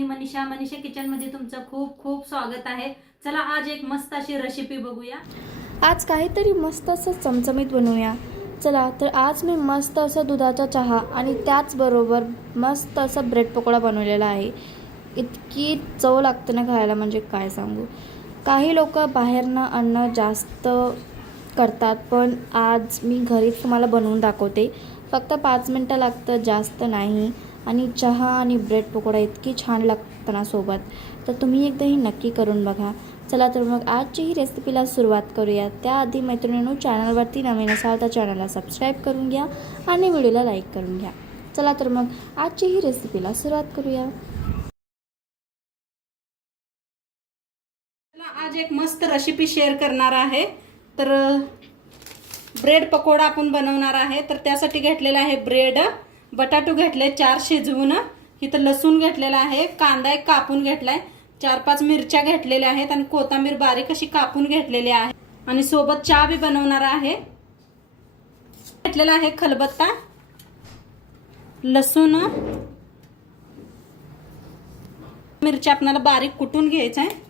मी Manisha kitchen मध्ये तुमचं खूप खूप स्वागत आहे। चला आज एक मस्त अशी रेसिपी बघूया। आज काहीतरी मस्त असं चमचमीत बनवूया। चला तर आज मी मस्त असं दुधाचा चहा आणि त्याचबरोबर मस्त असं ब्रेड पकोडा बनवलेला आहे। इतकी चव लागते ना खायला, म्हणजे काय सांगू। काही लोक बाहेरनं अन्न जास्त करतात, पण आज मी घरीच तुम्हाला बनवून दाखवते। फक्त 5 मिनटं लागतं, जास्त नाही। आणि चहा आणि ब्रेड पकोडा इतकी छान लागतं ना सोबत, तर तुम्ही एकदा ही नक्की करून बघा। चला तर मग आजची ही रेसिपीला सुरुवात करूया। त्याआधी मैत्रिणींनो, चॅनलवरती नवीन असाल तर चॅनलला सबस्क्राईब करून घ्या आणि व्हिडिओला लाईक करून घ्या। चला तर मग आजची ही रेसिपीला सुरुवात करूया। आज एक मस्त रेसिपी शेअर करणार आहे। तर ब्रेड पकोडा आपण बनवणार आहे। तर त्यासाठी घेतलेला आहे ब्रेड, बटाटो घेतले 4 शिजवून, इथं लसूण घेतलेला आहे, कांदा एक कापून घेतलाय, 4-5 मिरच्या घेतलेल्या आहेत आणि कोथिंबीर बारीक अशी कापून घेतलेली आहे आणि सोबत चहा बी बनवणार आहे। घेतलेला आहे खलबत्ता, लसूण, मिरच्या आपल्याला बारीक कुटून घ्यायचं आहे।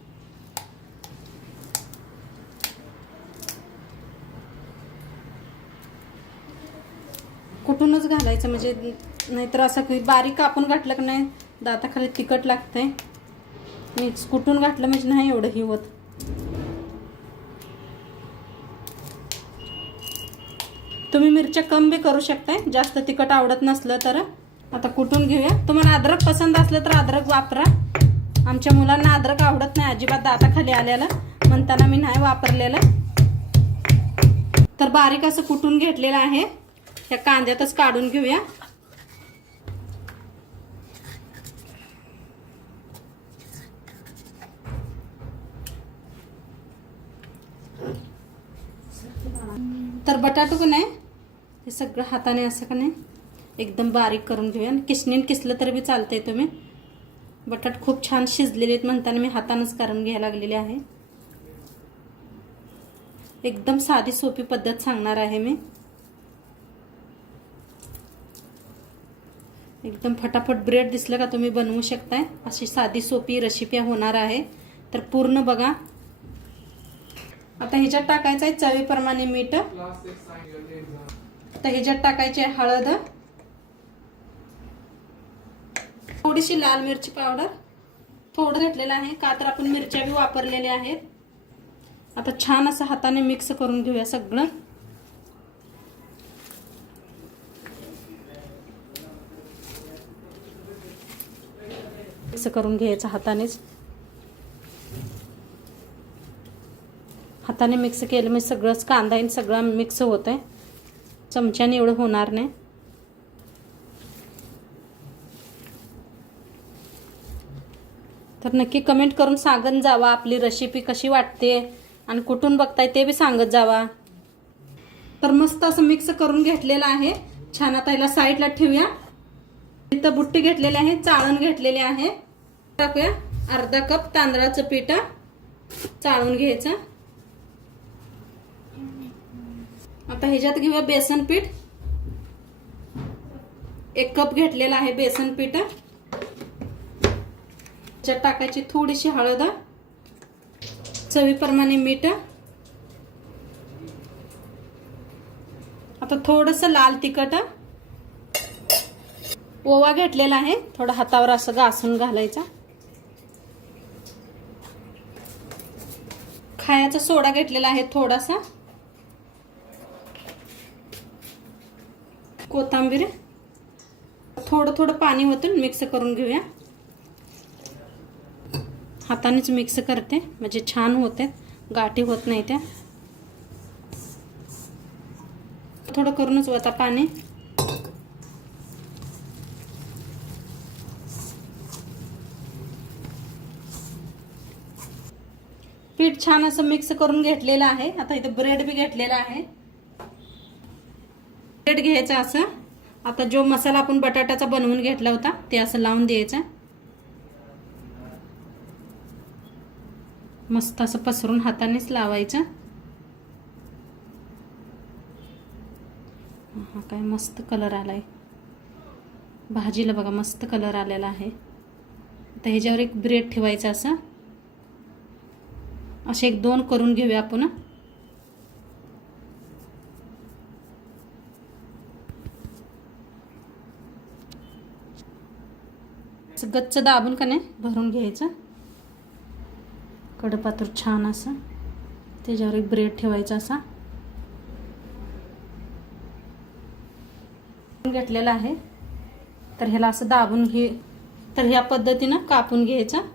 कुठूनच घालायचं, म्हणजे नाहीतर असं बारीक कापून घातलं की नाही दाताखाली तिखट लागतंय, आणि कुठून घातलं म्हणजे नाही एवढं ही होत। तुम्ही मिरच्या कमी बी करू शकताय, जास्त तिखट आवडत नसलं तर। आता कुठून घेऊया। तुम्हाला अद्रक पसंत असलं तर अद्रक वापरा। आमच्या मुलांना अद्रक आवडत नाही अजिबात, दाताखाली आलेलं म्हणताना मी नाही वापरलेलं। तर बारीक असं कुटून घेतलेलं आहे, त्या कांद्यातच काढून घेऊया। तर बटाटो का नाही हे सगळं हाताने असं का नाही एकदम बारीक करून घेऊया। किसणीने किसलं तरी बी चालतंय तुम्ही। बटाट खूप छान शिजलेले आहेत म्हणताना मी हातानेच करून घ्यायला लागलेले आहे। एकदम साधी सोपी पद्धत सांगणार आहे मी। एकदम फटाफट ब्रेड दिसलं का तुम्ही बनवू शकताय, अशी साधी सोपी रेसिपी होणार आहे। तर पूर्ण बघा। आता ह्याच्यात टाकायचं आहे चवीप्रमाणे मीठ, आता ह्याच्यात टाकायची आहे हळद, थोडीशी लाल मिरची पावडर थोडं घेतलेलं आहे, का तर आपण मिरच्या बी वापरलेल्या आहेत। आता छान असं हाताने मिक्स करून घेऊया सगळं। मिक्स करून घ्यायचं हातानेच। हाताने मिक्स केलं म्हणजे सगळंच कांदा आणि सगळं मिक्स होतंय, चमच्याने एवढं होणार नाही। तर नक्की कमेंट करून सांगत जावा आपली रेसिपी कशी वाटते आणि कुठून बघताय ते बी सांगत जावा। तर मस्त असं मिक्स करून घेतलेलं आहे छान। आता याला साईडला ठेवूया। इथं बुट्टी घेतलेली आहे, चाळण घेतलेली आहे, टाकूया अर्धा कप तांदळाचं पीठ, चाळून घ्यायचं। आता ह्याच्यात घेऊया बेसन पीठ, 1 कप घेतलेला आहे बेसन पीठ। ह्याच्यात टाकायची थोडीशी हळद, चवीप्रमाणे मीठ, आता थोडंसं लाल तिखट, ओवा घेतलेला आहे, थोडा हातावर असं घासून घालायचा, खायचा सोडा घेतलेला आहे थोडासा, कोथिंबीर, थोडं थोडं पाणी ओतून मिक्स करून घेऊया। हातानेच मिक्स करते म्हणजे छान होते, गाठी होत नाही त्या। थोडं करूनच ओता पाणी। पीठ छान असं मिक्स करून घेतलेलं आहे। आता इथे ब्रेड बी घेतलेला आहे, ब्रेड घ्यायचा असं। आता जो मसाला आपण बटाट्याचा बनवून घेतला होता ते असं लावून द्यायचं, मस्त असं पसरून हातानेच लावायचं। हा काय मस्त कलर आलाय भाजीला, बघा मस्त कलर आलेला आहे। आता ह्याच्यावर एक ब्रेड ठेवायचा असं, असे एक 2 करून घेऊया आपण. गच्च दाबून का नाही भरून घ्यायचं कडपातूर छान असं. त्याच्यावर एक ब्रेड ठेवायचा असा घेतलेला आहे. तर ह्याला असं दाबून घे. तर ह्या पद्धतीनं कापून घ्यायचं.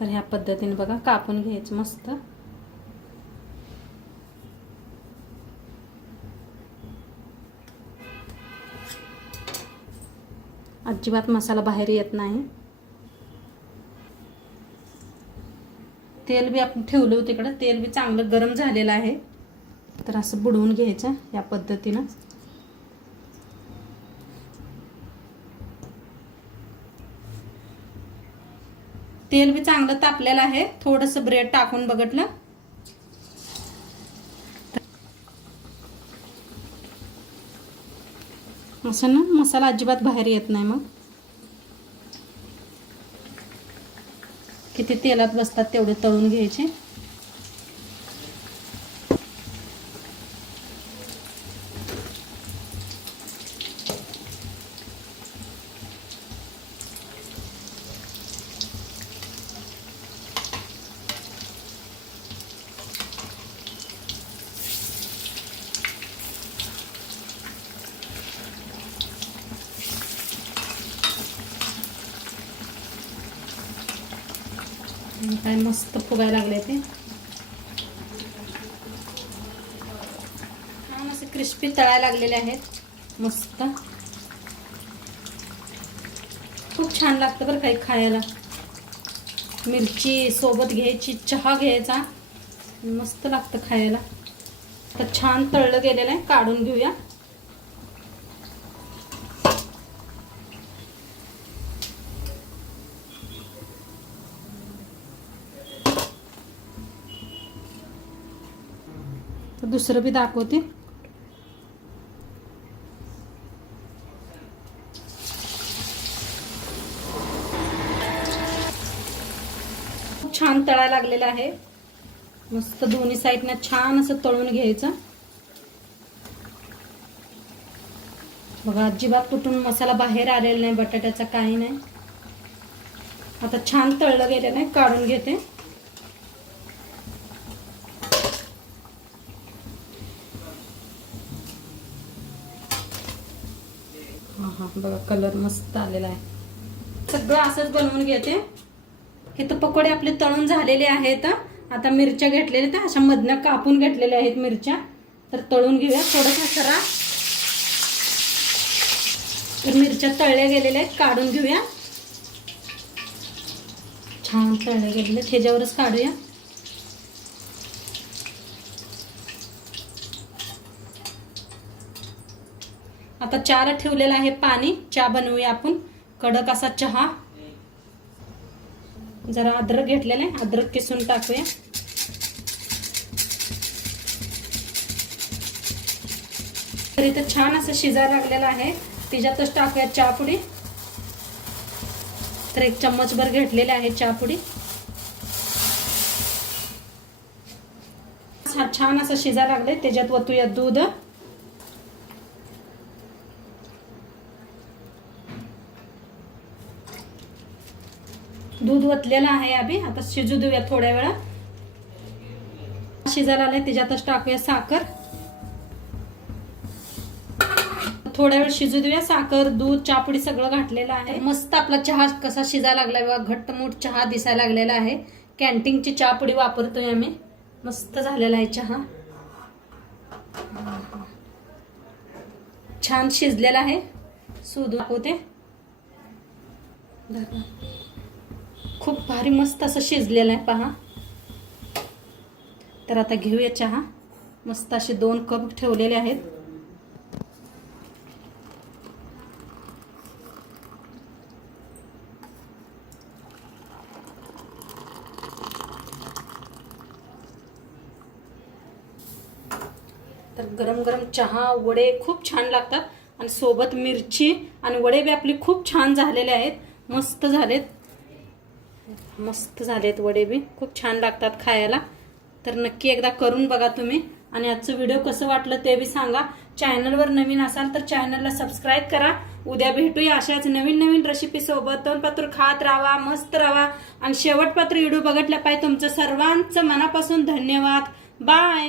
तर ह्या पद्धतीने बघा कापून घ्यायचं मस्त. अजिबात मसाला बाहेर येत नाही. तेल बी आपण ठेवलं होतं तिकडं, तेल बी चांगलं गरम झालेलं आहे. तर असं बुडवून घ्यायचं या पद्धतीनं. तेल बी चांगलं तापलेलं आहे. थोडंसं ब्रेड टाकून बघितलं. असं ना मसाला अजिबात बाहेर येत नाही. मग किती तेलात बसतात तेवढे तळून घ्यायचे. काय मस्त फुगायला लागले ते. छान असे क्रिस्पी तळायला लागलेले आहेत मस्त. खूप छान लागतं बरं काही खायला. मिरची सोबत घ्यायची, चहा घ्यायचा, मस्त लागतं खायला. तर छान तळलं गेलेलं आहे. काढून घेऊया. तर दुसरं बी दाखवते. खूप छान तळायला लागलेलं आहे. मस्त दोन्ही साईडने छान असं तळून घ्यायचं. बघा अजिबात कुठून मसाला बाहेर आलेला नाही बटाट्याचा, काही नाही. आता छान तळलं गेलं नाही. काढून घेते. हा बघा कलर मस्त आलेला आहे. सगळं असंच बनवून घेते. हे तर पकोडे आपले तळून झालेले आहेत. आता मिरच्या घेतलेल्या तर अशा मधनं कापून घेतलेल्या आहेत मिरच्या. तर तळून घेऊया थोडंसं सरा. तर मिरच्या तळल्या गेलेल्या आहेत. काढून घेऊया. छान तळले गेलेले ह्याच्यावरच काढूया. आता 4 ठेवलेला आहे पाणी. चहा बनवूया आपण. कडक असा चहा. जरा अद्रक घेतलेला आहे. अद्रक किसून टाकूया. तर इथं छान असं शिजायला लागलेलं आहे. त्याच्यातच टाकूया चहापुडी. तर 1 चम्मचभर घेतलेले आहे चहापुडी. हा छान असं शिजायला लागले. त्याच्यात वतूया दूध. दूध वतलेलं आहे अभि. आता शिजू देऊया थोड्या वेळा. शिजायला आलंय त्याच्यातच टाकूया साखर. थोड्या वेळ शिजू देऊया. साखर, दूध, चहापुडी सगळं घातलेलं आहे. मस्त आपला चहा कसा शिजायला लागलाय बघा. घट्टमूट चहा दिसायला लागलेला आहे. कॅन्टीनची चहापुडी वापरतोय आम्ही. मस्त झालेला आहे चहा. छान शिजलेला आहे. सूद दाखवते. खूप भारी मस्त असं शिजलेलं आहे पहा. तर आता घेऊया चहा. मस्त असे 2 कप ठेवलेले आहेत. तर गरम गरम चहा वडे खूप छान लागतात आणि सोबत मिरची आणि वडे बी आपली खूप छान झालेले आहेत. मस्त झालेत, मस्त झालेत वडे बी, खूप छान लागतात खायला. तर नक्की एकदा करून बघा तुम्ही. आणि आजचं व्हिडिओ कसं वाटलं ते बी सांगा. चॅनलवर नवीन असाल तर चॅनलला सबस्क्राईब करा. उद्या भेटूया अशाच नवीन नवीन रेसिपी सोबत. तोंडपात्र खात राहा, मस्त राहा आणि शेवटपात्र व्हिडिओ बघितल्या पाहिजे. तुमचं सर्वांचं मनापासून धन्यवाद. बाय.